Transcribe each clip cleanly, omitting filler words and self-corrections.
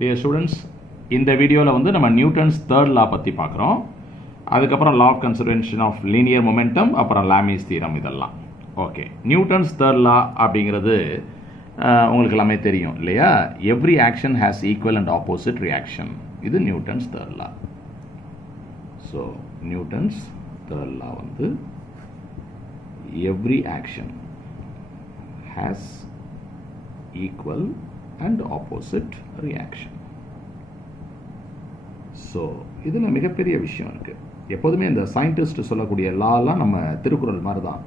Dear students, இந்த வீடியோவில் வந்து நம்ம நியூட்டன்ஸ் தேர்ட் லா பற்றி பார்க்குறோம். அதுக்கப்புறம் law of conservation of linear momentum, அப்புறம் லாமீஸ் தியரம் இதெல்லாம். ஓகே, நியூட்டன்ஸ் தேர்ட் லா அப்படிங்கிறது உங்களுக்கு எல்லாமே தெரியும் இல்லையா? Every action has equal and opposite reaction. இது Newton's third law. So Newton's third law வந்து every action has equal and opposite reaction. So இதில் மிகப்பெரிய விஷயம் இருக்குது. எப்போதுமே இந்த சயின்டிஸ்ட் சொல்லக்கூடிய லாலாம் நம்ம திருக்குறள் மாதிரி தான்,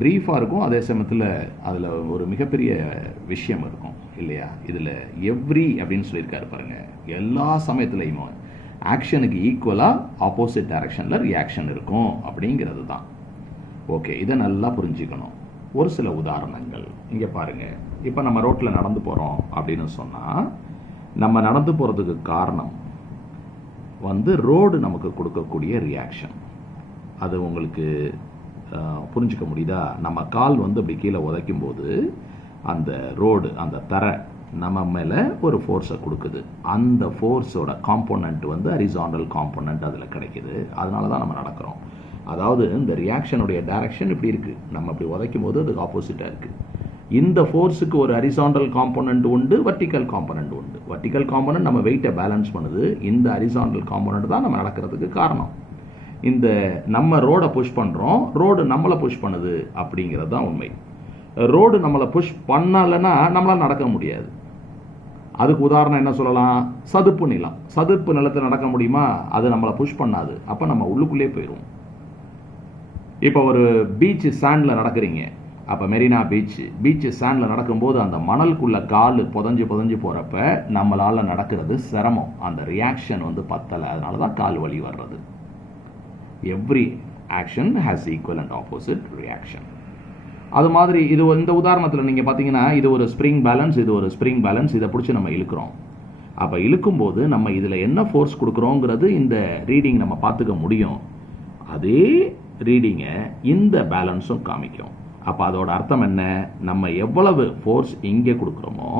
ப்ரீஃபாக இருக்கும், அதே சமயத்தில் அதில் ஒரு மிகப்பெரிய விஷயம் இருக்கும் இல்லையா? இதில் எவ்ரி அப்படின்னு சொல்லியிருக்காரு பாருங்கள், எல்லா சமயத்துலையும் ஆக்ஷனுக்கு ஈக்குவலாக ஆப்போசிட் டைரக்ஷனில் ரியாக்ஷன் இருக்கும் அப்படிங்கிறது தான். ஓகே, இதை நல்லா புரிஞ்சுக்கணும். ஒரு சில உதாரணங்கள் இங்கே பாருங்கள். இப்போ நம்ம ரோட்டில் நடந்து போகிறோம் அப்படின்னு சொன்னால், நம்ம நடந்து போகிறதுக்கு காரணம் வந்து ரோடு நமக்கு கொடுக்கக்கூடிய ரியாக்ஷன். அது உங்களுக்கு புரிஞ்சுக்க முடியுதா? நம்ம கால் வந்து அப்படி கீழே உதைக்கும் போது அந்த ரோடு, அந்த தரை நம்ம மேலே ஒரு ஃபோர்ஸை கொடுக்குது. அந்த ஃபோர்ஸோட காம்போனன்ட் வந்து ஹரிசாண்டல் காம்போனன்ட் அதில் கிடைக்குது. அதனால தான் நம்ம நடக்கிறோம். அதாவது இந்த ரியாக்ஷனுடைய டைரக்ஷன் இப்படி இருக்குது, நம்ம அப்படி உதைக்கும் போது அதுக்கு ஆப்போசிட்டாக இருக்குது. இந்த ஃபோர்ஸுக்கு ஒரு ஹரிசாண்டல் காம்போனன்ட் உண்டு, வர்டிக்கல் காம்போனன்ட் உண்டு. வர்டிக்கல் காம்போனன்ட் நம்ம வெயிட்டை பேலன்ஸ் பண்ணுது. இந்த ஹரிசாண்டல் காம்போனன்ட் தான் நம்ம நடக்கிறதுக்கு காரணம். இந்த நம்ம ரோடை புஷ் பண்ணுறோம், ரோடு நம்மளை புஷ் பண்ணுது அப்படிங்கிறது தான் உண்மை. ரோடு நம்மளை புஷ் பண்ணலைன்னா நம்மளால் நடக்க முடியாது. அதுக்கு உதாரணம் என்ன சொல்லலாம்? சதுப்பு நிலம். சதுப்பு நிலத்தில் நடக்க முடியுமா? அது நம்மளை புஷ் பண்ணாது. அப்போ நம்ம உள்ளுக்குள்ளே போயிடுவோம். இப்போ ஒரு பீச் சாண்டில் நடக்கிறீங்க, அப்போ மெரினா பீச் சாண்டில் நடக்கும்போது அந்த மணலுக்குள்ள கால் புதஞ்சு போகிறப்ப நம்மளால் நடக்கிறது சிரமம். அந்த ரியாக்ஷன் வந்து பத்தலை, அதனால தான் கால் வலி வர்றது. Every action has equal and opposite reaction. அது மாதிரி இது இந்த உதாரணத்தில் நீங்கள் பார்த்தீங்கன்னா, இது ஒரு ஸ்ப்ரிங் பேலன்ஸ், இது ஒரு ஸ்ப்ரிங் பேலன்ஸ். இதை பிடிச்சி நம்ம இழுக்கிறோம். அப்போ இழுக்கும்போது நம்ம இதில் என்ன ஃபோர்ஸ் கொடுக்குறோங்கிறது இந்த ரீடிங் நம்ம பார்த்துக்க முடியும். அதே ரீடிங்கை இந்த பேலன்ஸும் காமிக்கும். அப்போ அதோட அர்த்தம் என்ன? நம்ம எவ்வளவு ஃபோர்ஸ் இங்கே கொடுக்குறோமோ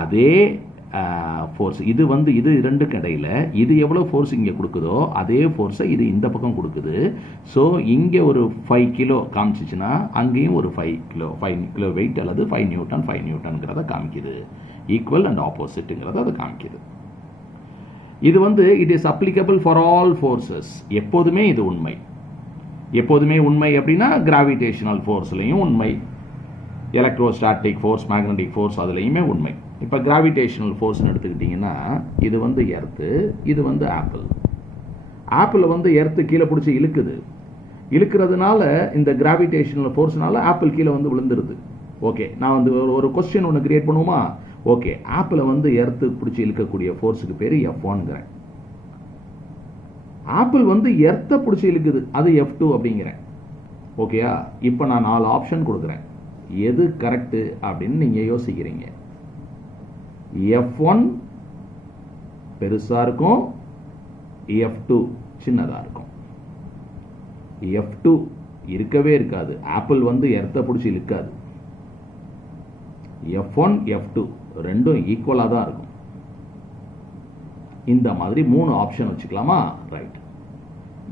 அதே ஃபோர்ஸ் இது வந்து இது ரெண்டுக்கு இடையில் இது எவ்வளோ ஃபோர்ஸ் இங்கே கொடுக்குதோ அதே ஃபோர்ஸை இது இந்த பக்கம் கொடுக்குது. ஸோ இங்கே ஒரு 5 கிலோ காமிச்சிச்சுன்னா அங்கேயும் ஒரு 5 கிலோ வெயிட் அல்லது 5 நியூட்டன்ங்கிறத காமிக்குது. ஈக்குவல் அண்ட் ஆப்போசிட்டுங்கிறத அதை காமிக்குது. இது வந்து it is applicable for all forces. எப்போதுமே இது உண்மை. எப்போதுமே உண்மை அப்படின்னா கிராவிடேஷனல் ஃபோர்ஸ்லையும் உண்மை, எலக்ட்ரோஸ்டாட்டிக் ஃபோர்ஸ், மேக்னெட்டிக் ஃபோர்ஸ் அதுலேயுமே உண்மை. இப்போ கிராவிடேஷனல் ஃபோர்ஸ்னு எடுத்துக்கிட்டிங்கன்னா, இது வந்து எர்த்து, இது வந்து ஆப்பிள் வந்து எர்த்து கீழே பிடிச்சி இழுக்கிறதுனால இந்த கிராவிடேஷனல் ஃபோர்ஸ்னால ஆப்பிள் கீழே வந்து விழுந்துருது. ஓகே, நான் வந்து ஒரு கொஸ்டின் ஒன்று கிரியேட் பண்ணுவோமா? ஓகே, ஆப்பிளை வந்து எர்த்து பிடிச்சி இழுக்கக்கூடிய ஃபோர்ஸுக்கு பேர் F1ங்கிறேன். ஆப்பிள் வந்து எர்த்தை பிடிச்சி இழுக்குது, அது F2 அப்படிங்கிறேன். ஓகேயா? இப்போ நான் 4 ஆப்ஷன் கொடுக்குறேன். எது கரெக்டு அப்படின்னு நீங்கள் யோசிக்கிறீங்க. F1 பெருசாக இருக்கும், F2 சின்னதாக இருக்கும். F2 இருக்கவே இருக்காது. ஆப்பிள் வந்து எர்த்தை பிடிச்சி இழுக்காது. F1 F2 ரெண்டும் ஈக்குவலாக தான் இருக்கும். இந்த மாதிரி 3 ஆப்ஷன் வச்சுக்கலாமா? ரைட்.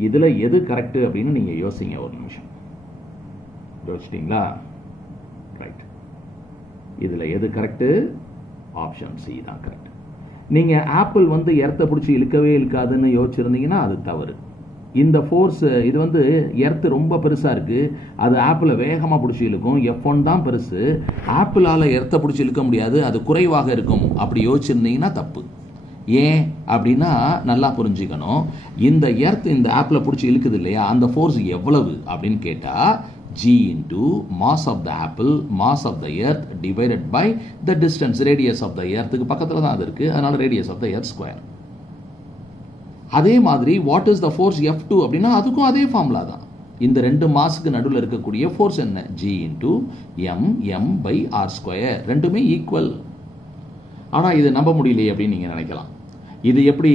இதில் எது கரெக்டு அப்படின்னு நீங்கள் யோசிங்க. ஒரு நிமிஷம் யோசிச்சிட்டிங்களா? ரைட். இதில் எது கரெக்டு? ஆப்ஷன் சி தான் கரெக்ட். நீங்கள் ஆப்பிள் வந்து எர்த்தை பிடிச்சி இழுக்கவே இழுக்காதுன்னு யோசிச்சிருந்தீங்கன்னா அது தவறு. இந்த ஃபோர்ஸ் இது வந்து எர்த்து ரொம்ப பெருசாக இருக்குது, அது ஆப்பிளை வேகமாக பிடிச்சி இழுக்கும். F1 தான் பெருசு, ஆப்பிளால் எர்த்தை பிடிச்சி இழுக்க முடியாது, அது குறைவாக இருக்கும் அப்படி யோசிச்சிருந்தீங்கன்னா தப்பு. ஏன் அப்படின்னா நல்லா புரிஞ்சுக்கணும். இந்த எர்த் இந்த ஆப்பிளை பிடிச்சி இழுக்குது இல்லையா, அந்த ஃபோர்ஸ் எவ்வளவு அப்படின்னு கேட்டால் G into mass of the apple, mass of the earth divided by the distance, radius of the earthக்கு பக்கத்தில் தான் அது இருக்குது, அதனால radius of the earth square. அதே மாதிரி what is the force F2 அப்படின்னா அதுக்கும் அதே ஃபார்முலா தான். இந்த ரெண்டு மாஸுக்கு நடுவில் இருக்கக்கூடிய ஃபோர்ஸ் என்ன? G into m by r square. ரெண்டுமே ஈக்குவல். ஆனால் இது நம்ப முடியலையே அப்படின்னு நீங்கள் நினைக்கலாம். இது எப்படி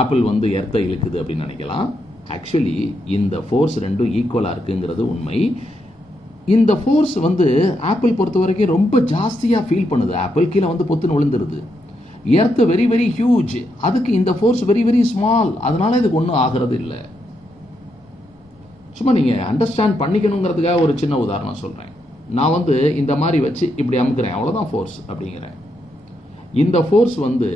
ஆப்பிள் வந்து எர்த்தை இழுக்குது அப்படின்னு நினைக்கலாம். ஆக்சுவலி இந்த ஃபோர்ஸ் ரெண்டும் ஈக்குவலாக இருக்குங்கிறது உண்மை. இந்த ஃபோர்ஸ் வந்து ஆப்பிள் பொறுத்த வரைக்கும் ரொம்ப ஜாஸ்தியாக ஃபீல் பண்ணுது. ஆப்பிள் கீழே வந்து பொத்துன்னு விழுந்துருது. எர்த் வெரி வெரி ஹியூஜ், அதுக்கு இந்த ஃபோர்ஸ் வெரி வெரி ஸ்மால், அதனால இதுக்கு ஒன்றும் ஆகிறது இல்லை. சும்மா நீங்கள் அண்டர்ஸ்டாண்ட் பண்ணிக்கணுங்கிறதுக்காக ஒரு சின்ன உதாரணம் சொல்கிறேன். நான் வந்து இந்த மாதிரி வச்சு இப்படி அமுக்கிறேன், அவ்வளோதான் ஃபோர்ஸ் அப்படிங்கிறேன். இந்த ஃபோர்ஸ் வந்து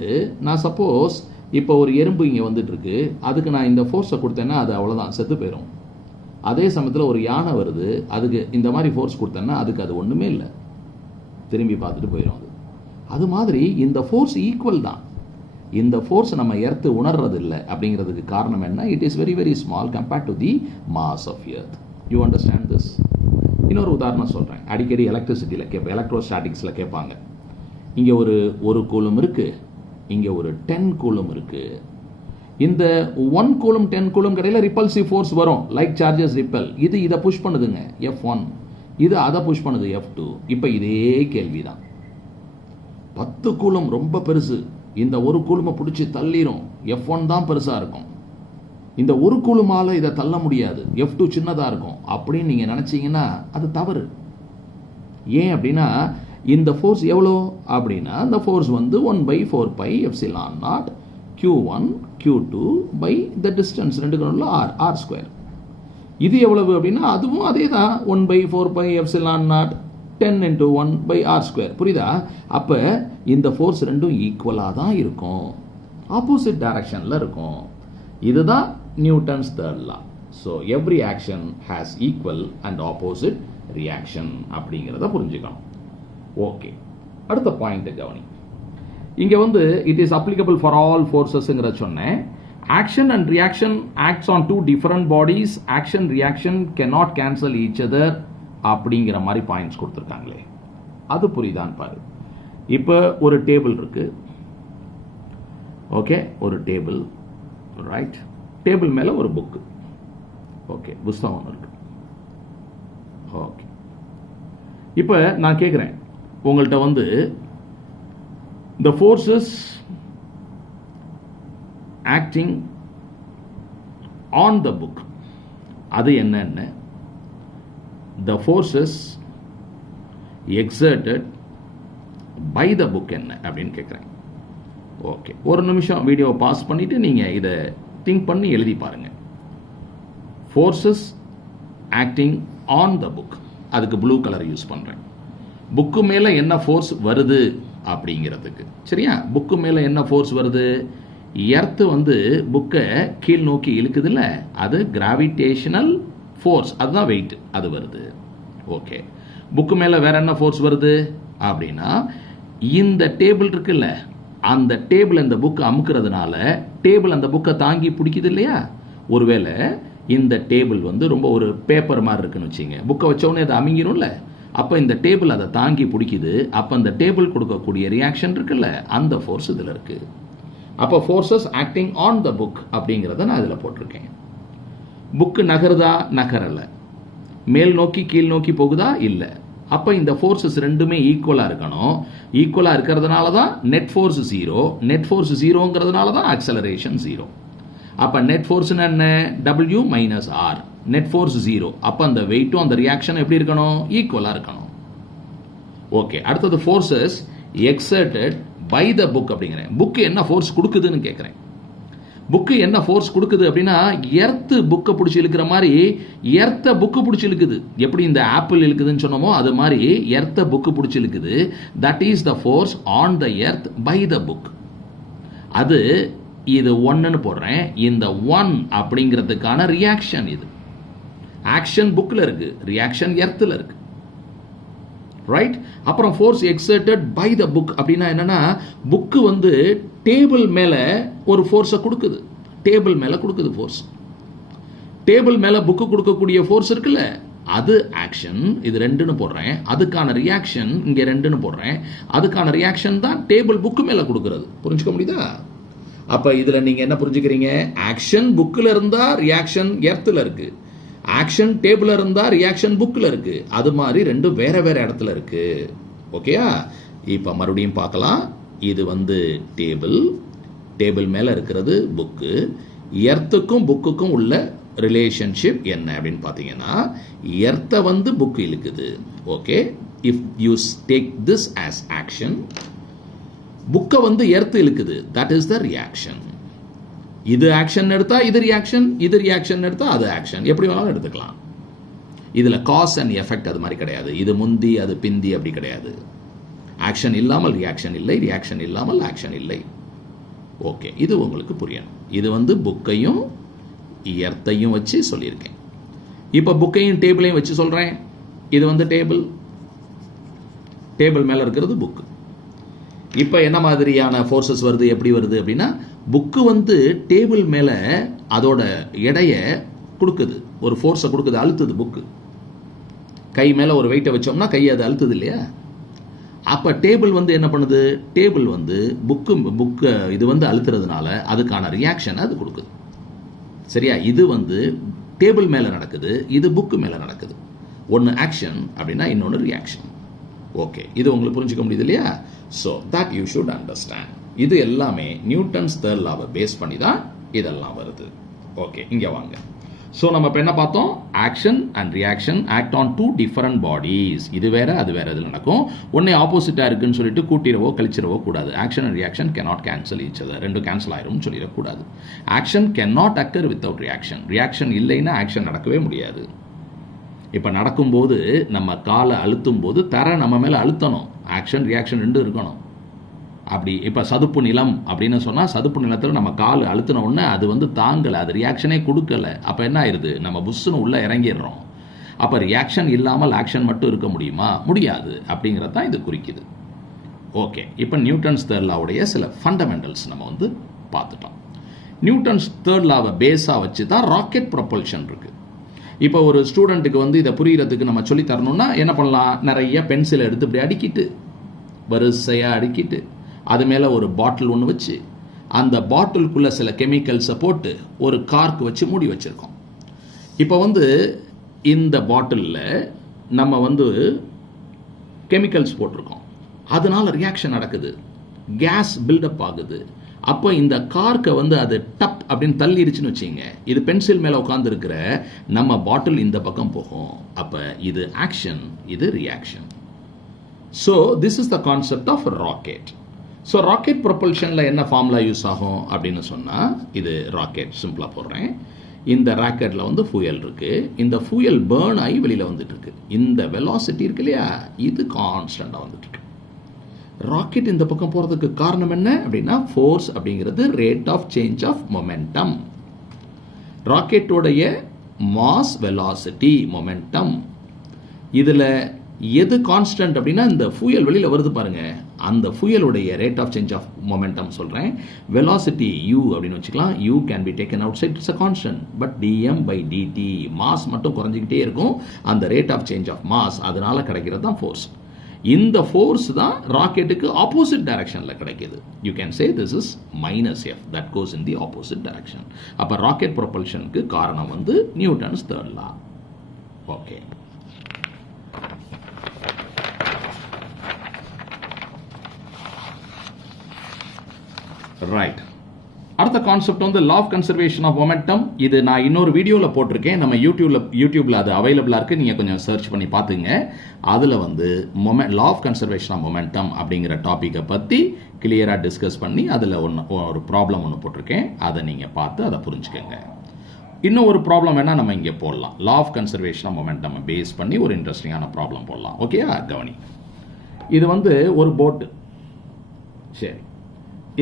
நான் சப்போஸ் இப்போ ஒரு எறும்பு இங்கே வந்துட்டுருக்கு, அதுக்கு நான் இந்த ஃபோர்ஸை கொடுத்தேன்னா அது அவ்வளோதான், செத்து போயிடும். அதே சமயத்தில் ஒரு யானை வருது, அதுக்கு இந்த மாதிரி ஃபோர்ஸ் கொடுத்தேன்னா அதுக்கு அது ஒன்றுமே இல்லை, திரும்பி பார்த்துட்டு போயிடும். அது மாதிரி இந்த ஃபோர்ஸ் ஈக்குவல் தான். இந்த ஃபோர்ஸ் நம்ம எர்த்து உணர்றது இல்லை அப்படிங்கிறதுக்கு காரணம் என்ன? It is very very small compared to the mass of earth. You understand this? இன்னொரு உதாரணம் சொல்கிறேன். அடிக்கடி எலக்ட்ரிசிட்டியில் எலக்ட்ரோஸ்டாட்டிக்ஸில் கேட்பாங்க. இங்கே ஒரு கூலும் இருக்குது, இங்கே ஒரு 10 கூலும் இருக்குது. இந்த 1 கூலும் 10 கூலும் கடையில் ரிப்பல்சிவ் ஃபோர்ஸ் வரும், லைக் சார்ஜஸ் ரிப்பல். இது இதை புஷ் பண்ணுதுங்க, F1. இது அதை புஷ் பண்ணுது, F2. இப்போ இதே கேள்வி தான். 10 கூலும் ரொம்ப பெருசு, இந்த ஒரு கூலுமை பிடிச்சி தள்ளிடும், F1 தான் பெருசாக இருக்கும். இந்த ஒரு கூலுமால் இதை தள்ள முடியாது, F2 சின்னதாக இருக்கும் அப்படின்னு நீங்கள் நினச்சிங்கன்னா அது தவறு. ஏன் அப்படின்னா இந்த ஃபோர்ஸ் எவ்வளோ அப்படின்னா இந்த ஃபோர்ஸ் வந்து 1/4πε0 Q1 Q2 by the distance, ரெண்டுக்கு நடுவில் r². இது எவ்வளவு அப்படின்னா அதுவும் அதே தான், 1/4πε0 10 × 1/r². புரியுதா? அப்போ இந்த ஃபோர்ஸ் ரெண்டும் ஈக்குவலாக தான் இருக்கும், ஆப்போசிட் டைரக்ஷனில் இருக்கும். இதுதான் Newton's third law. So every action has equal and opposite reaction அப்படிங்கிறத புரிஞ்சுக்கணும். ஓகே, அடுத்த பாயிண்ட் கவனி. இங்கே வந்து it is applicable for all ஃபோர்ஸஸ்ங்கிற சொன்னேன். Action and reaction acts on 2 different bodies. Action reaction cannot cancel each other அப்படிங்கிற மாதிரி பாயிண்ட்ஸ் கொடுத்துருக்காங்களே, அது புரியுதான்னு பாரு. இப்போ ஒரு டேபிள் இருக்கு, ஓகே, ஒரு டேபிள், ரைட். டேபிள் மேலே ஒரு புக்கு, ஓகே, புஸ்தகம் ஒன்று இருக்கு, ஓகே. இப்போ நான் கேட்குறேன் உங்கள்கிட்ட வந்து the forces acting on the book அது என்னன்னு, the forces exerted by the book என்ன அப்படின்னு கேட்குறேன். ஓகே, ஒரு நிமிஷம் வீடியோவை பாஸ் பண்ணிவிட்டு நீங்கள் இதை திங்க் பண்ணி எழுதி பாருங்கள். Forces acting on the book, அதுக்கு ப்ளூ கலர் யூஸ் பண்ணுறேன். புக்கு மேலே என்ன ஃபோர்ஸ் வருது அப்படிங்கிறதுக்கு, சரியா? புக்கு மேலே என்ன ஃபோர்ஸ் வருது? எர்த்து வந்து புக்கை கீழ் நோக்கி இழுக்குதுல்ல, அது கிராவிடேஷனல் ஃபோர்ஸ், அதுதான் வெயிட், அது வருது. ஓகே, புக்கு மேலே வேற என்ன ஃபோர்ஸ் வருது அப்படின்னா இந்த டேபிள் இருக்குல்ல, அந்த டேபிள் இந்த புக்கை அமுக்கிறதுனால டேபிள் அந்த புக்கை தாங்கி பிடிக்குது இல்லையா? ஒருவேளை இந்த டேபிள் வந்து ரொம்ப ஒரு பேப்பர் மாதிரி இருக்குன்னு வச்சுங்க, புக்கை வச்சோடனே அதை அமுங்கிடும்ல, அப்போ இந்த டேபிள் அதை தாங்கி பிடிக்குது. அப்போ அந்த டேபிள் கொடுக்கக்கூடிய ரியாக்ஷன் இருக்குல்ல, அந்த ஃபோர்ஸ் இதில் இருக்குது. அப்போ forces acting on the book அப்படிங்கிறத நான் இதில் போட்டிருக்கேன். புக்கு நகருதா? நகரலை. மேல் நோக்கி கீழ் நோக்கி போகுதா? இல்லை. அப்போ இந்த ஃபோர்ஸஸ் ரெண்டுமே ஈக்குவலாக இருக்கணும். ஈக்குவலாக இருக்கிறதுனால தான் நெட் ஃபோர்ஸ் 0, நெட் ஃபோர்ஸ் 0ங்கிறதுனால தான் ஆக்சலரேஷன் 0. அப்போ நெட் ஃபோர்ஸ்னா என்ன? W - R. Net force 0. அப்போ அந்த வெயிட்டும் அந்த ரியாக்ஷன் எப்படி இருக்கணும்? ஈக்குவலாக இருக்கணும். ஓகே, அடுத்தது forces exerted by the book அப்படிங்கிறேன். புக்கு என்ன ஃபோர்ஸ் கொடுக்குதுன்னு கேட்குறேன். புக்கு என்ன ஃபோர்ஸ் கொடுக்குது அப்படின்னா எர்த்து புக்கை பிடிச்சி இழுக்கிற மாதிரி எர்த்தை புக்கு பிடிச்சி இழுக்குது. எப்படி இந்த ஆப்பிள் இழுக்குதுன்னு சொன்னோமோ அது மாதிரி எர்த்தை புக்கு பிடிச்சி இழுக்குது. That is the force on the earth by the book. அது இது 1ன்னு போடுறேன். இந்த 1 அப்படிங்கிறதுக்கான ரியாக்ஷன் இது. ஆக்ஷன் புக்கில் இருக்கு, ரியாக்ஷன் எர்த்தில் இருக்கு, ரைட். அப்புறம் force exerted by the book அப்படின்னா என்னன்னா புக்கு வந்து டேபிள் மேலே ஒரு ஃபோர்ஸை கொடுக்குது, டேபிள் மேலே கொடுக்குது ஃபோர்ஸ். டேபிள் மேலே புக்கு கொடுக்கக்கூடிய ஃபோர்ஸ் இருக்குல்ல, அது ஆக்ஷன். இது 2ன்னு போடுறேன். அதுக்கான ரியாக்ஷன் இங்கே 2ன்னு போடுறேன். அதுக்கான ரியாக்ஷன் தான் டேபிள் புக்கு மேலே கொடுக்கறது. புரிஞ்சுக்க முடியுதா? அப்போ இதில் நீங்கள் என்ன புரிஞ்சுக்கிறீங்க? ஆக்ஷன் புக்கில் இருந்தால் ரியாக்ஷன் எர்த்தில் இருக்கு, ஆக்ஷன் டேபிள் இருந்தால் ரியாக்ஷன் புக்கில் இருக்கு. அது மாதிரி ரெண்டும் வேற வேற இடத்துல இருக்கு. ஓகேயா? இப்போ மறுபடியும் பார்க்கலாம். இது வந்து டேபிள், டேபிள் மேலே இருக்கிறது புக்கு. எர்த்துக்கும் புக்குக்கும் உள்ள ரிலேஷன்ஷிப் என்ன அப்படின்னு பார்த்தீங்கன்னா எர்த்தை வந்து புக்கு இழுக்குது. Okay, if you take this as action, புக்கை வந்து எர்த்து இழுக்குது, தட் இஸ் த ரியாக்ஷன். இது ஆக்ஷன் எடுத்தா இது ரியாக்ஷன், இது ரியாக்ஷன் எடுத்தா அது ஆக்ஷன், எப்படி வேணாலும் எடுத்துக்கலாம். இதுல காஸ் அண்ட் எஃபெக்ட் அது மாதிரி கிடையாது. இது முந்தி அது பிந்தி அப்படி கிடையாது. ஆக்ஷன் இல்லாமல் ரியாக்ஷன் இல்லை, ரியாக்ஷன் இல்லாமல் ஆக்ஷன் இல்லை. ஓகே, இது உங்களுக்கு புரியணும். இது வந்து புக்கையும் எர்த்தையும் வச்சு சொல்லியிருக்கேன். இப்போ புக்கையும் டேபிளையும் வச்சு சொல்றேன். இது வந்து டேபிள், டேபிள் மேல இருக்கிறது புக்கு. இப்போ என்ன மாதிரியான ஃபோர்ஸஸ் வருது, எப்படி வருது அப்படின்னா, புக்கு வந்து டேபிள் மேல அதோட எடையை கொடுக்குது, ஒரு ஃபோர்ஸை கொடுக்குது, அழுத்துது. புக்கு கை மேல ஒரு வெயிட்டை வச்சோம்னா கை அது அழுத்துது இல்லையா? அப்போ டேபிள் வந்து என்ன பண்ணுது, டேபிள் வந்து புக்கு இது வந்து அழுத்துறதுனால அதுக்கான ரியாக்ஷன் அது கொடுக்குது. சரியா? இது வந்து டேபிள் மேல நடக்குது, இது புக்கு மேல நடக்குது. ஒன்று ஆக்ஷன் அப்படின்னா இன்னொன்று ரியாக்ஷன். ஓகே, இது உங்களுக்கு புரிஞ்சுக்க முடியுது இல்லையா? So that you should understand. இது எல்லாமே நியூட்டன்ஸ் தேர்ட் லாவை பேஸ் பண்ணி தான் இதெல்லாம் வருது. ஓகே, இங்கே வாங்க. ஸோ நம்ம இப்போ என்ன பார்த்தோம், action and reaction act on two different bodies. இது வேற அது வேற இதில் நடக்கும். ஒன்னே ஆப்போசிட்டாக இருக்குன்னு சொல்லிட்டு கூட்டிடவோ கழிச்சிடவோ கூடாது. Action and reaction cannot cancel each other. ரெண்டும் கேன்சல் ஆயிரும்னு சொல்லிடக்கூடாது. Action cannot occur without reaction. Reaction இல்லைன்னா ஆக்ஷன் நடக்கவே முடியாது. இப்போ நடக்கும்போது நம்ம காலை அழுத்தும் போது தர நம்ம மேலே அழுத்தணும். ஆக்ஷன் ரியாக்ஷன் ரெண்டும் இருக்கணும். அப்படி இப்போ சதுப்பு நிலம் அப்படின்னு சொன்னால், சதுப்பு நிலத்தில் நம்ம கால் அழுத்தின உடனே அது வந்து தாங்கலை, அது ரியாக்ஷனே கொடுக்கல. அப்போ என்ன ஆயிடுது, நம்ம புஷ்ஷுன்னு உள்ளே இறங்கிடுறோம். அப்போ ரியாக்ஷன் இல்லாமல் ஆக்ஷன் மட்டும் இருக்க முடியுமா? முடியாது. அப்படிங்கிறது தான் இது குறிக்குது. ஓகே, இப்போ நியூட்டன்ஸ் தேர்ட் லாவுடைய சில ஃபண்டமெண்டல்ஸ் நம்ம வந்து பார்த்துட்டோம். நியூட்டன்ஸ் தேர்ட் லாவை பேஸாக வச்சு தான் ராக்கெட் ப்ரொபல்ஷன் இருக்குது. இப்போ ஒரு ஸ்டூடெண்ட்டுக்கு வந்து இதை புரிகிறதுக்கு நம்ம சொல்லி தரணும்னா என்ன பண்ணலாம், நிறைய பென்சிலை எடுத்து இப்படி அடிக்கிட்டு, வரிசையாக அடிக்கிட்டு, அது மேலே ஒரு பாட்டில் ஒன்று வச்சு, அந்த பாட்டிலுக்குள்ளே சில கெமிக்கல்ஸை போட்டு ஒரு கார்க்கு வச்சு மூடி வச்சுருக்கோம். இப்போ வந்து இந்த பாட்டிலில் நம்ம வந்து கெமிக்கல்ஸ் போட்டிருக்கோம், அதனால ரியாக்ஷன் நடக்குது, கேஸ் பில்டப் ஆகுது. அப்போ இந்த கார்க்கை வந்து அது டப் அப்படின்னு தள்ளிடுச்சுன்னு வச்சுங்க, இது பென்சில் மேலே உட்காந்துருக்கிற நம்ம பாட்டில் இந்த பக்கம் போகும். அப்போ இது ஆக்ஷன், இது reaction. So this is the concept of rocket. So rocket ப்ரொபல்ஷனில் என்ன ஃபார்முலா யூஸ் ஆகும் அப்படின்னு சொன்னால், இது ராக்கெட் சிம்பிளாக போடுறேன். இந்த ராக்கெட்டில் வந்து ஃபியூயல் இருக்குது. இந்த ஃபியூயல் பேர்ன் ஆகி வெளியில் வந்துட்டு இருக்கு. இந்த வெலாசிட்டி இருக்கு இல்லையா, இது கான்ஸ்டண்ட்டாக வந்துட்டு இருக்கு. ராக்கெட் இந்த பக்கம் போகிறதுக்கு காரணம் என்ன அப்படின்னா, ஃபோர்ஸ் அப்படிங்கிறது rate of change of momentum. ராக்கெட்டோடைய மாஸ், வெலாசிட்டி, மொமெண்டம், இதில் எது கான்ஸ்டன்ட் அப்படின்னா இந்த ஃபியூயல் வெளியில் வருது பாருங்க, அந்த ஃபியூயலுடைய rate of change of momentum சொல்கிறேன். வெலாசிட்டி u அப்படின்னு வச்சுக்கலாம். u can be taken outside, it's a constant. But dm by dt, mass மட்டும் குறைஞ்சிக்கிட்டே இருக்கும். அந்த rate of change of mass, அதனால கிடைக்கிறது தான் ஃபோர்ஸ். இந்த ஃபோர்ஸ் தான் ராக்கெட்டுக்கு ஆப்போசிட் டைரக்ஷனில் கிடைக்குது. You can say this is -f, that goes in the opposite direction. அப்போ ராக்கெட் ப்ரொபல்ஷனுக்கு காரணம் வந்து Newton's third law. Okay, right. அடுத்த கான்செப்ட் வந்து law of conservation of momentum. இது நான் இன்னொரு வீடியோவில் போட்டிருக்கேன், நம்ம யூடியூப்ல அது அவைலபிளாக இருக்குது, நீங்கள் கொஞ்சம் சர்ச் பண்ணி பார்த்துங்க. அதில் வந்து law of conservation of momentum அப்படிங்கிற டாப்பிக்கை பற்றி கிளியராக டிஸ்கஸ் பண்ணி அதில் ஒரு ப்ராப்ளம் ஒன்று போட்டிருக்கேன். அதை நீங்கள் பார்த்து அதை புரிஞ்சுக்கோங்க. இன்னும் ஒரு ப்ராப்ளம் வேணால் நம்ம இங்கே போடலாம். Law of conservation of momentum base பண்ணி ஒரு இன்ட்ரெஸ்டிங்கான ப்ராப்ளம் போடலாம். ஓகேயா? கவனி. இது வந்து ஒரு போட்டு. சரி,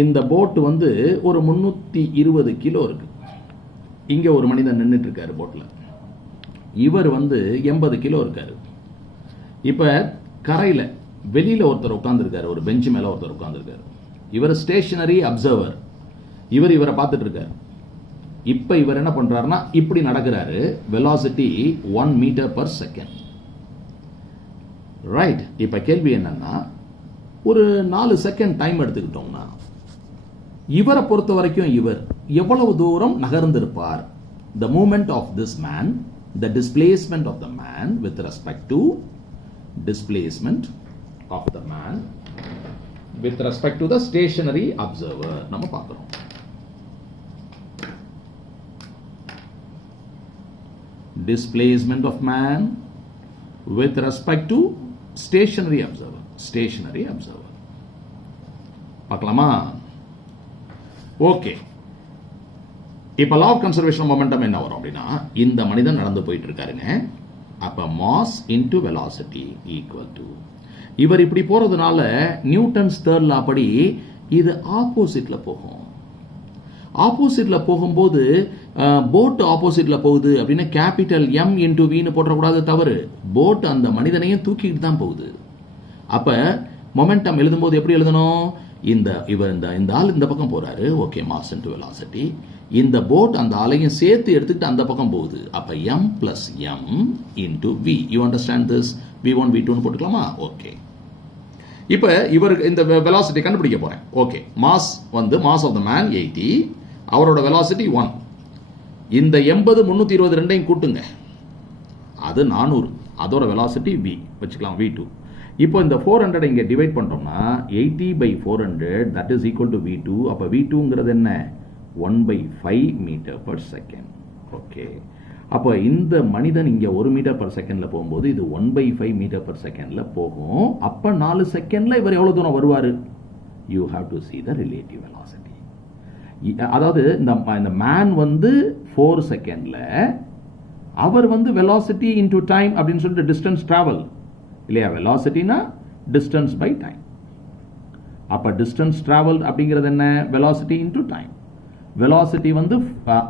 இந்த போட்டு வந்து ஒரு 320 கிலோ இருக்கு. இங்கே ஒரு மனிதன் நின்றுட்டு இருக்காரு போட்டில். இவர் வந்து 80 கிலோ இருக்காரு. இப்போ கரையில் வெளியில் ஒருத்தர் உட்காந்துருக்காரு, ஒரு பெஞ்சு மேலே ஒருத்தர் உட்காந்துருக்காரு. இவர் ஸ்டேஷனரி அப்சர்வர். இவரை பார்த்துட்டு இருக்காரு. இப்போ இவர் என்ன பண்றாருன்னா இப்படி நடக்கிறாரு. Velocity 1 metre per second. Right. இப்போ கேள்வி என்னன்னா, ஒரு 4 செகண்ட் டைம் எடுத்துக்கிட்டோம்னா இவரை பொறுத்த வரைக்கும் இவர் எவ்வளவு தூரம் நகர்ந்திருப்பார்? The movement of this man, the displacement of the man with respect to displacement of the man with respect to the stationary observer நம்ம பார்க்கிறோம். Displacement of man with respect to stationary observer. பார்க்கலாமா? Okay, இப்போ லா of conservation momentum என்ன வரும் அப்படின்னா, இந்த மனிதன் நடந்து போயிட்டு இருக்காருங்க. அப்போ mass into velocity equal to, இவர் இப்படி போறதுனால நியூட்டன்ஸ் தேர்ட் லா படி இது ஆப்போசிட்ல போகும். ஆப்போசிட்ல போகும்போது போட் ஆப்போசிட்ல போகுது அப்படின்னா கேபிட்டல் எம் இன்டு வின்னு போட்டக்கூடாது, தவறு. போட் அந்த மனிதனையும் தூக்கிட்டு தான் போகுது. அப்ப மொமெண்டம் எழுதும்போது எப்படி எழுதணும்? இந்த ஆள் இந்த பக்கம் போறாரு, ஓகே, மாஸ் இன்டு வெலாசிட்டி. இந்த போட் அந்த ஆளையும் சேர்த்து எடுத்துக்கிட்டு அந்த பக்கம் போகுது. அப்ப m plus m into v. You understand this? v1 v2 போட்டுக்கலாமா? ஓகே, இப்ப இவருக்கு இந்த வெலாசிட்டி கண்டுபிடிக்க போறேன். Okay, mass mass of the man 80, அவரோட வெலாசிட்டி 1. இந்த 80 322 கூட்டுங்க, அது 400. அதோட வெலாசிட்டி v வச்சுக்கலாம், v2. இப்போ இந்த 400 இங்க டிவைட் பண்றோம்னா 80 by 400 that is equal to v2. அப்ப v2ங்கிறது என்ன? 1/5 மீட்டர் per செகண்ட். ஓகே, அப்போ இந்த மனிதன் இங்க 1 மீட்டர் per செகண்ட்ல போகும்போது இது 1/5 மீட்டர் per செகண்ட்ல போகும். அப்ப 4 செகண்ட்ல இவர் எவ்வளவு தூரம் வருவாரு? You have to see the relative velocity. அதாவது இந்த மேன் 4 செகண்ட்ல, அவர் வெலாசிட்டி இன்டு டைம் அப்படின்னு சொல்லிட்டு டிஸ்டன்ஸ் டிராவல் இல்லையா? வெலாசிட்டினா டிஸ்டன்ஸ் பை டைம். அப்ப டிஸ்டன்ஸ் டிராவல் அப்படிங்கிறது என்ன? Velocity into time. வெலாசிட்டி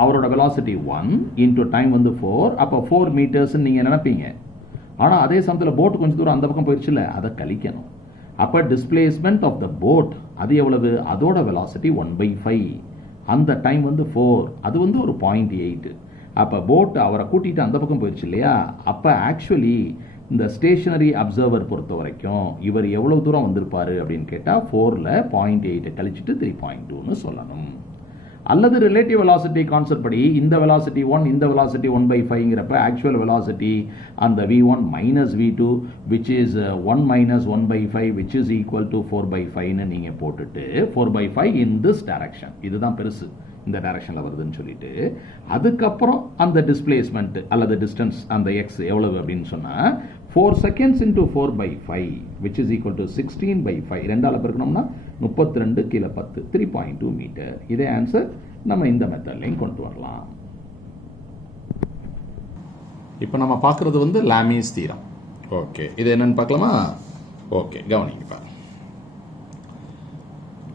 அவரோட வெலாசிட்டி 1 இன்டு டைம் 4. அப்ப 4 மீட்டர்ஸ் நீங்க நினைப்பீங்க. ஆனா அதே சமயத்தில் போட் கொஞ்சம் தூரம் அந்த பக்கம் போயிடுச்சுல, அதை கழிக்கணும். அப்ப டிஸ்பிளேஸ்மெண்ட் ஆஃப் த போட் அது எவ்வளவு? அதோட வெலாசிட்டி 1/5. அந்த டைம் 4, அது ஒரு 0.8. அப்ப போட் அவரை கூட்டிட்டு அந்த பக்கம் போயிடுச்சு இல்லையா? அப்ப ஆக்சுவலி இந்த ஸ்டேஷனரி அப்சர்வர் பொறுத்த வரைக்கும் இவர் எவ்வளவு தூரம் வந்திருப்பாரு அப்படின்னு கேட்டா 4ல 0.8 கழிச்சுட்டு 3.2ன்னு சொல்லணும். அல்லது ரிலேட்டிவ் வெலாசிட்டி கான்செப்ட் படி இந்த வெலாசிட்டி 1, இந்த வெலாசிட்டி 1/5ங்கிறப்ப ஆக்சுவல் வெலாசிட்டி அந்த v1 minus v2 which is 1 minus 1/5 which is equal to 4/5ன்னு நீங்க போட்டுட்டு 4/5 in this direction, இதுதான் பெருசு, இந்த டைரக்ஷன்ல வருதுன்னு சொல்லிட்டு அதுக்கப்புறம் அந்த டிஸ்பிளேஸ்மெண்ட் அல்லது டிஸ்டன்ஸ் அந்த x எவ்வளவு அப்படின்னு சொன்னா 4 seconds into 4/5 which is equal to 16/5. ரெண்டால பெருக்கணும்னா 32 கீழே 10, 3.2 மீட்டர். இதே ஆன்சர் நம்ம இந்த மெத்தட்லையும் கொண்டு வரலாம். இப்போ நம்ம பார்க்கறது லாமீஸ் தியரம். ஓகே, இது என்னன்னு பார்க்கலாமா? ஓகே, கவனிங்க பாருங்க.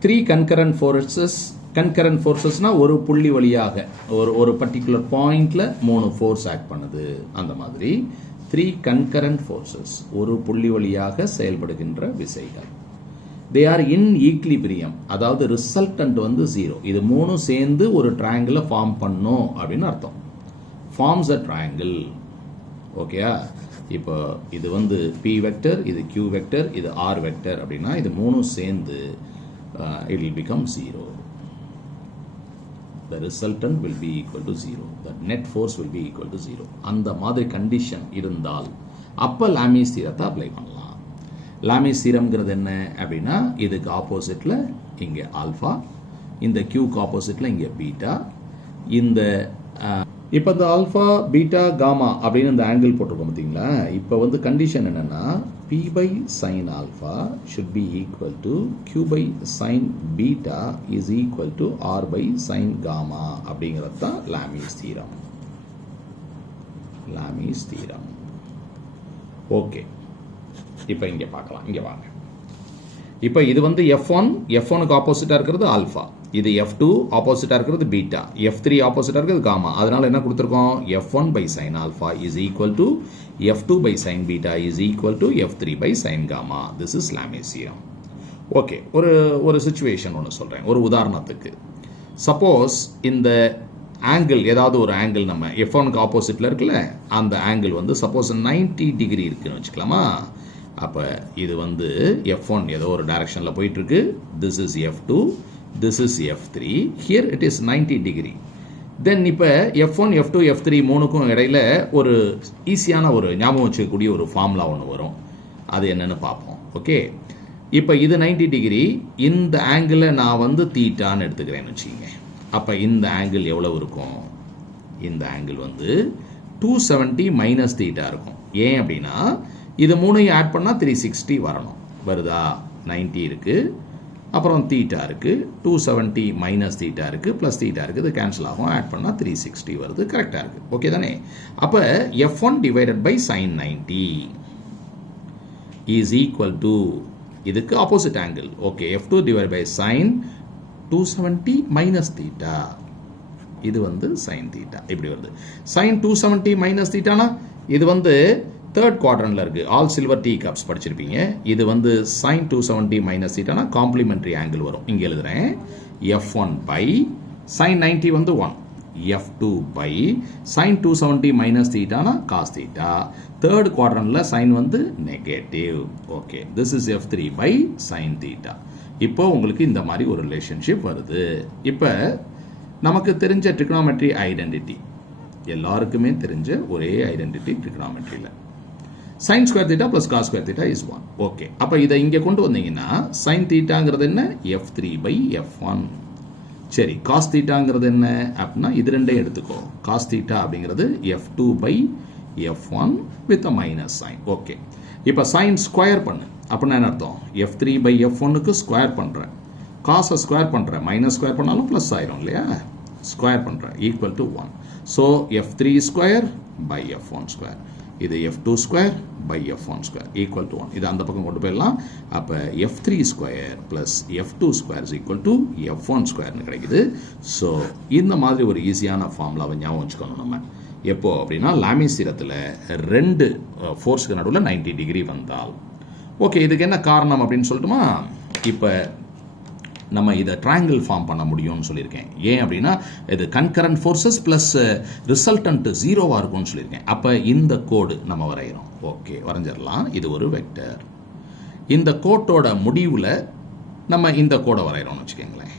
3 concurrent forces. கன்கரண்ட் ஃபோர்ஸஸ்னா ஒரு புள்ளி வழியாக ஒரு பர்டிகுலர் பாயிண்ட்ல 3 ஃபோர்ஸ் ஆக்ட் பண்ணுது. அந்த மாதிரி 3 concurrent forces, ஒரு புள்ளி வழியாக செயல்படுகின்ற விசைகள். they are in equilibrium, அதாவது ரிசல்டன்ட் 0. இது 3 சேர்ந்து ஒரு ட்ரையாங்கிளை ஃபார்ம் பண்ணும் அப்படின்னு அர்த்தம். Forms a triangle. ஓகேயா? இப்போ இது p வெக்டர், இது q வெக்டர், இது r வெக்டர் அப்படின்னா இது 3 சேர்ந்து it will become 0. The resultant will be equal to 0. The net force will be equal to 0. அந்த மாதிரி கண்டிஷன் இருந்தால் அப்ப லாமீஸ் தியரத்தை அப்ளை பண்ணலாம். லாமீஸ் தியரம்ங்கிறது என்ன அப்படின்னா, இதுக்கு ஆப்போசிட்ல இங்க ஆல்பா, இந்த கியூக்கு ஆப்போசிட்ல இங்க பீட்டா. இந்த இப்போ இந்த ஆல்பா பீட்டா காமா அப்படின்னு இந்த ஆங்கிள் போட்டிருக்கோம் பார்த்தீங்களா? இப்போ கண்டிஷன் என்னன்னா p by sin alpha should be equal to q by sin beta is equal to r by sin gamma அப்படிங்கிறது தான் லாமீஸ் தியரம். லாமீஸ் தியரம். ஓகே, இப்போ இங்க பார்க்கலாம். இங்க வாங்க. இப்போ இது f1க்கு ஆப்போசிட்டா இருக்கிறது ஆல்பா, இது f2 ஆப்போசிட்டா இருக்கிறது பீட்டா, f3 ஆப்போசிட்டா இருக்கிறது காமா. அதனால என்ன கொடுத்திருக்கோம்? f1 by sin alpha is equal to f2 by sin beta is equal to f3 by sin gamma. This is Lami's theorem. Okay, ஒரு சிச்சுவேஷன் ஒன்று சொல்றேன். ஒரு உதாரணத்துக்கு, சப்போஸ் இந்த ஆங்கிள், ஏதாவது ஒரு ஆங்கிள் நம்ம f1க்கு ஆப்போசிட்ல இருக்குல்ல, அந்த ஆங்கிள் சப்போஸ் 90 டிகிரி இருக்குன்னு வச்சுக்கலாமா? அப்போ இது f1 ஏதோ ஒரு டைரக்ஷனில் போயிட்டு இருக்கு. This is f2, this is f3. Here it is 90 degree. Then இப்போ f1, f2, f3 மூணுக்கும் இடையில ஒரு ஈஸியான ஒரு ஞாபகம் வச்சுக்கக்கூடிய ஒரு ஃபார்முலா ஒன்று வரும். அது என்னன்னு பார்ப்போம். ஓகே, இப்போ இது 90 டிகிரி. இந்த ஆங்கிளை நான் தீட்டான்னு எடுத்துக்கிறேன்னு வச்சுக்கோங்க. அப்போ இந்த ஆங்கிள் எவ்வளவு இருக்கும்? இந்த ஆங்கிள் 270 மைனஸ் தீட்டா இருக்கும். ஏன் அப்படின்னா இது மூணையும் ஆட் பண்ணால் 360 வரணும். வருதா? 90 இருக்கு, அப்புறம் தீட்டா இருக்குது, 270 மைனஸ் தீட்டா இருக்குது, ப்ளஸ் தீட்டா இருக்குது, இது கேன்சல் ஆகும், ஆட் பண்ணால் 360 வருது. கரெக்டாக இருக்குது. ஓகே தானே? அப்போ f1 divided by sin 90 is equal to, இதுக்கு opposite angle. Okay, f2 divide by sin 270 minus theta, இது வந்து sin தீட்டா இப்படி வருது. sin 270 மைனஸ் தீட்டானா இது வந்து தேர்ட் குவாட்ரண்ட்ல இருக்கு. ஆல் சில்வர் டீ கப்ஸ் படிச்சிருப்பீங்க. இது வந்து sin 270 மைனஸ் தீட்டானா காம்ப்ளிமெண்டரி ஆங்கிள் வரும். இங்க எழுதுறேன், f1 பை sin 90 வந்து 1, f2 பை sin 270 மைனஸ் தீட்டானா காஸ் தீட்டா. தேர்ட் குவாட்ரண்ட்ல sin வந்து negative. Okay, this is f3 by sin theta. இப்போ உங்களுக்கு இந்த மாதிரி ஒரு ரிலேஷன்ஷிப் வருது. இப்போ நமக்கு தெரிஞ்ச ட்ரிகனாமெட்ரி ஐடென்டிட்டி, எல்லாருக்குமே தெரிஞ்ச ஒரே ஐடென்டிட்டி ட்ரிகனாமெட்ரியில் sin square theta plus cos square theta is 1. Okay, அப்போ இதை இங்கே கொண்டு வந்தீங்கன்னா sin தீட்டாங்கிறது என்ன, f3 பை f1. சரி, காஸ் தீட்டாங்கிறது என்ன அப்படின்னா இது ரெண்டையும் எடுத்துக்கோ. காஸ் தீட்டா அப்படிங்கிறது f2 by f1 with a minus sign. Okay, இப்போ சைன் ஸ்கொயர் பண்ணு அப்படின்னா என்ன அர்த்தம், f3 பை f1க்கு ஸ்கொயர் பண்ணுறேன், காசை ஸ்கொயர் பண்ணுறேன், மைனஸ் ஸ்கொயர் பண்ணாலும் ப்ளஸ் ஆயிரும் இல்லையா, ஸ்கொயர் பண்ணுறேன், equal to 1. So f3 square by f1 square, இது f2 square by f1 square equal to 1. இது அந்த பக்கம் கொண்டு போயிடலாம். அப்போ f3 square plus f2 square is equal to f1 ஸ்கொயர்னு கிடைக்குது. ஸோ இந்த மாதிரி ஒரு ஈஸியான ஃபார்முலாவை ஞாபகம் வச்சுக்கணும் நம்ம. எப்போ அப்படின்னா லாமிஸ் தியரத்தில் ரெண்டு ஃபோர்ஸுக்கு நடுவில் 90 டிகிரி வந்தால். ஓகே, இதுக்கு என்ன காரணம் அப்படின்னு சொல்லட்டுமா. இப்போ நம்ம இதை ட்ரையாங்கிள் ஃபார்ம் பண்ண முடியும்னு சொல்லியிருக்கேன். ஏன் அப்படின்னா இது கன்கரண்ட் ஃபோர்ஸஸ் ப்ளஸ் ரிசல்டன்ட் ஜீரோவாக இருக்கும்னு சொல்லியிருக்கேன். அப்போ இந்த கோடு நம்ம வரைகிறோம். ஓகே, வரைஞ்சிடலாம். இது ஒரு வெக்டர். இந்த கோட்டோட முடிவில் நம்ம இந்த கோடை வரைகிறோம்னு வச்சுக்கோங்களேன்.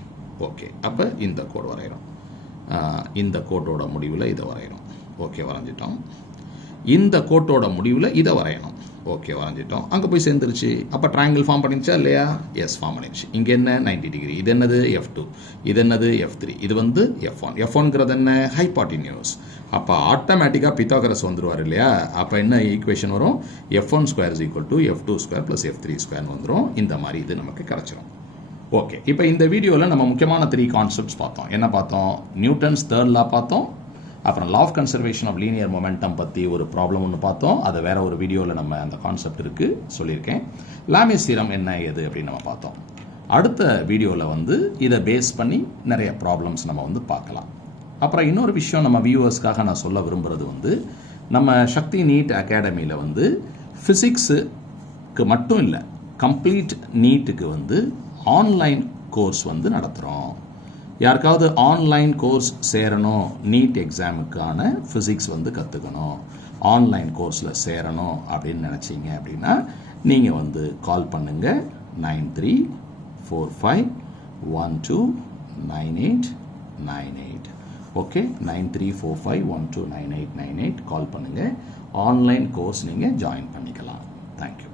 ஓகே, அப்போ இந்த கோடு வரைகிறோம். இந்த கோட்டோட முடிவில் இதை வரைகிறோம். ஓகே, வரைஞ்சிட்டோம். இந்த கோட்டோட முடிவில் இதை வரையணும். ஓகே, வரைஞ்சிட்டோம். அங்கே போய் சேர்ந்துருச்சு. அப்போ ட்ரையாங்கிள் ஃபார்ம் பண்ணிடுச்சா இல்லையா? எஸ், ஃபார்ம் பண்ணிடுச்சு. இங்கே என்ன 90 டிகிரி. இது என்னது f2, இது என்னது f3, இது வந்து f1. f1ங்கிறது என்ன, ஹைபாட்டினியூஸ். அப்போ ஆட்டோமேட்டிக்காக பித்தாகரஸ் வந்துடுவார் இல்லையா. அப்போ என்ன ஈக்குவேஷன் வரும், f1 square is equal to f2 square plus f3 ஸ்கொயர்னு வந்துடும். இந்த மாதிரி இது நமக்கு கிடச்சிரும். ஓகே, இப்போ இந்த வீடியோவில் நம்ம முக்கியமான 3 கான்செப்ட்ஸ் பார்த்தோம். என்ன பார்த்தோம், நியூட்டன்ஸ் தேர்ட் லா பார்த்தோம். அப்புறம் law of conservation of linear momentum பற்றி ஒரு ப்ராப்ளம் ஒன்று பார்த்தோம். அதை வேற ஒரு வீடியோவில் நம்ம அந்த கான்செப்ட் இருக்குது சொல்லியிருக்கேன். லாமிஸ் தியரம் என்ன ஏது அப்படின்னு நம்ம பார்த்தோம். அடுத்த வீடியோவில் வந்து இதை பேஸ் பண்ணி நிறைய ப்ராப்ளம்ஸ் நம்ம வந்து பார்க்கலாம். அப்புறம் இன்னொரு விஷயம் நம்ம வியூவர்ஸ்க்காக நான் சொல்ல விரும்புகிறது வந்து, நம்ம சக்தி நீட் அகாடமியில் வந்து ஃபிசிக்ஸுக்கு மட்டும் இல்லை, கம்ப்ளீட் நீட்டுக்கு வந்து ஆன்லைன் கோர்ஸ் வந்து நடத்துகிறோம். யாருக்காவது ஆன்லைன் கோர்ஸ் சேரணும், நீட் எக்ஸாமுக்கான ஃபிசிக்ஸ் வந்து கற்றுக்கணும், ஆன்லைன் கோர்ஸில் சேரணும் அப்படின்னு நினச்சிங்க அப்படின்னா நீங்கள் வந்து கால் பண்ணுங்கள் 9345129898. ஓகே, 9345129898 கால் பண்ணுங்கள். ஆன்லைன் கோர்ஸ் நீங்கள் ஜாயின் பண்ணிக்கலாம். தேங்க்யூ.